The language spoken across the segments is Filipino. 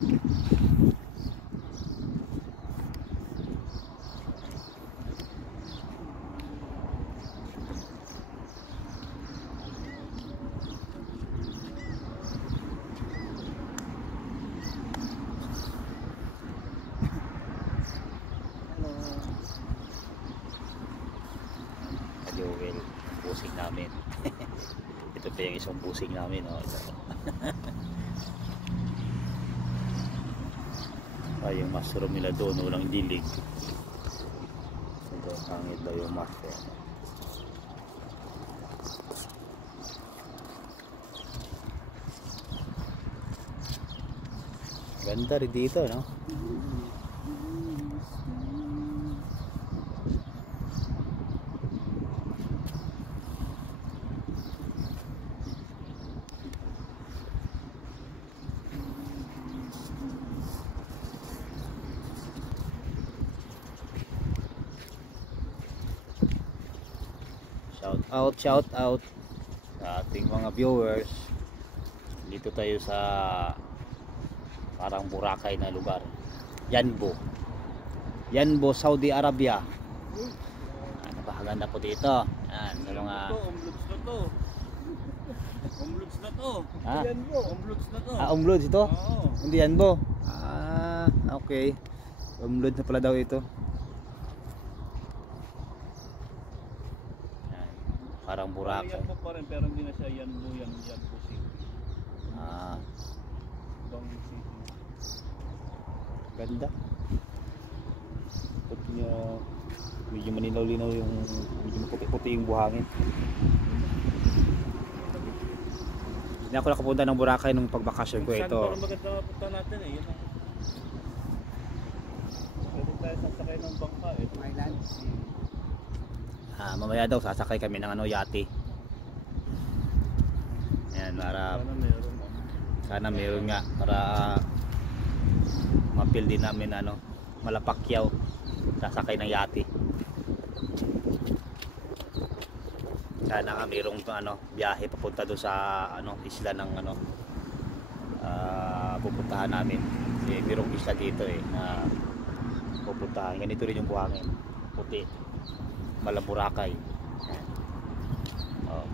Joel, busing namin. Ito pa yung isang busing namin, oh. Ay, yung mushroom nila doon, walang dilig. Ito, hangit daw yung mushroom. Ganda rin dito, no? Shout out sa ating mga viewers. Dito tayo sa parang Boracay na lugar. Yanbo, Saudi Arabia. Napakaganda po dito. Yan, sa mga Umblods na to. Umblods na to. Ah, Umblods na to. Umblods ito? Oo. Hindi Yanbo. Okay. Umblods na pala daw ito. Parang Boracay. Yan po pa rin, pero hindi na siya Yanbo City. Dong City. Ganda. Medyo malinaw-linaw yung medyo puti-puti yung buhangin. Hindi ako nakapunta ng Boracay nung pagbakasyon ko ito. Saan maganda punta natin eh. Yun ang... Pwede tayo sasakay ng bangka eh. Island. Mamaya daw sasakay kami ng yate. Ayan, para sana meron nga para mapil din namin Malapakyaw, sasakay ng yate. Sana nga merong biyahe papunta doon sa isla ng pupuntahan namin. Kasi merong isla dito na pupuntahan. Ganito rin yung buhangin, puti. Malang Boracay. Oh.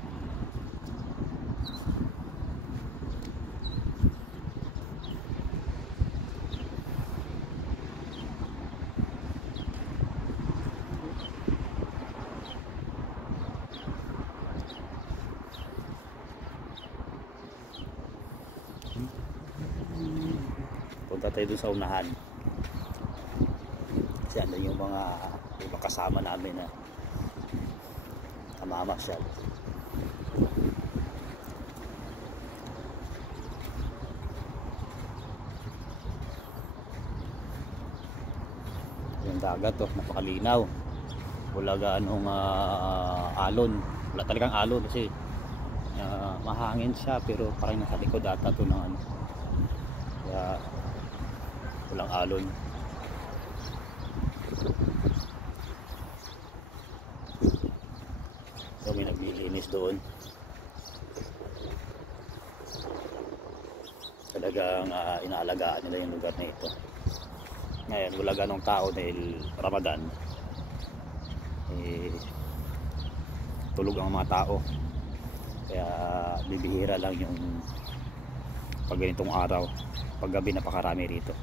Punta tayo dun sa unahan. Kasi ano yung mga kasama namin na mamasyal. Yung dagat napakalinaw. Wala gaanong alon. Wala talagang alon kasi mahangin siya, pero parang nasa likod ata ito ng kaya walang alon. So may naglilinis doon. Talagang inaalagaan nila yung lugar na ito. Ngayon wala ganong tao dahil Ramadan. Tulog ang mga tao. Kaya bibihira lang yung pag ganitong araw. Pag gabi napakarami rito.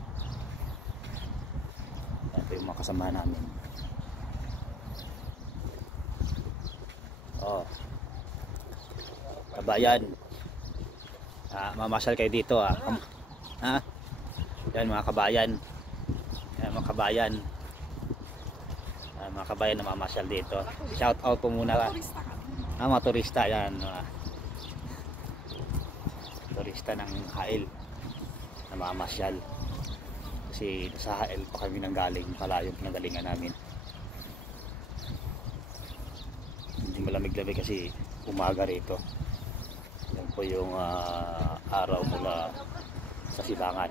Ito yung mga kasama namin. Kabayan, mamasyal kayo dito yan mga kabayan. Yan mga kabayan. Mga kabayan na mamasyal dito. Shout out po muna mga turista yan. Turista ng Hail na mamasyal. Kasi sa Hail pa kami nanggaling, palayong pinagalingan namin. Hindi malamig-lamig kasi umaga rito. Yan po yung araw mula sa silangan.